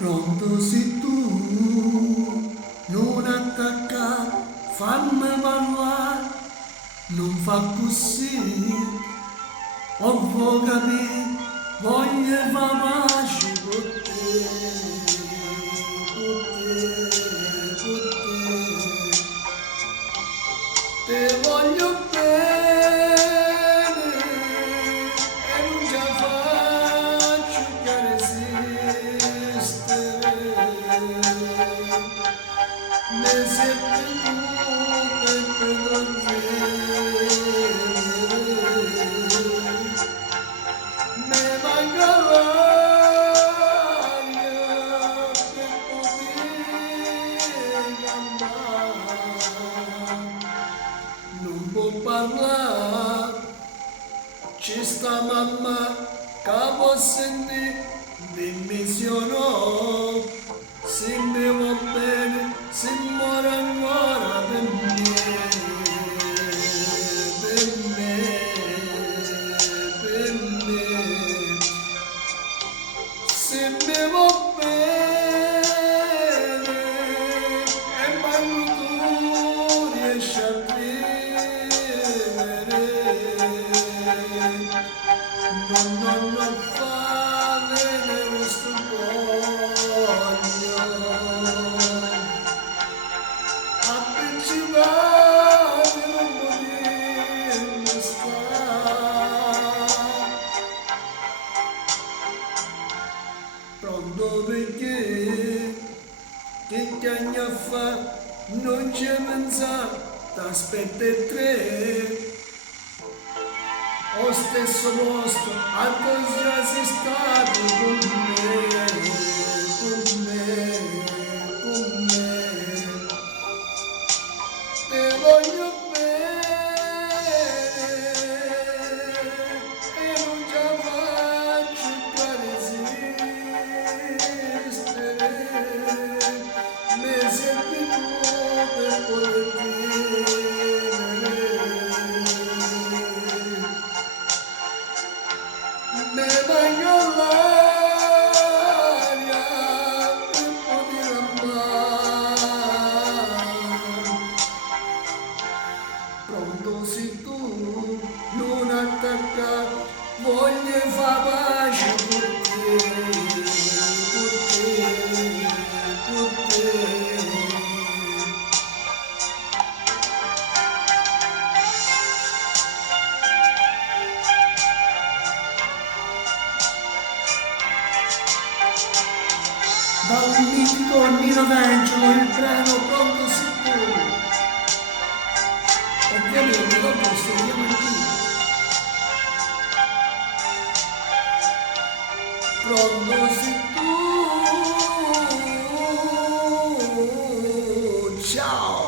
Pronto sei tu, non attacca, fammi parlare, non fa così, ho capire, voglio fare pace con te, con te, con te voglio bene e non ce la faccio che resistere. Ne siete tu per me manca l'aria per poter andare. Non può parlare, ci sta mamma che può sentire, dimmi se o no, se mi va bene, se muore ancora per me, per me, per me. Se mi va bene e manco tu riesci a vivere, non fa vedere questo voglio appiccicato non potremmo stare. Pronto perché che anni a fa non ci pensato, t'aspetta e tre, o stesso posto, anche già sei stato con me, con me, con me. Te voglio bene e non ce la faccio che resistere. Mi servi tu per poter vivere. Me manca l'aria per poter amare. Pronto sei tu, non attaccare, voglio fare pace con te, con te, con te. Da un mitico Nino D'Angelo il brano Pronto sei tu. Ovviamente dopo studiamo il Pronto sei tu. Ciao.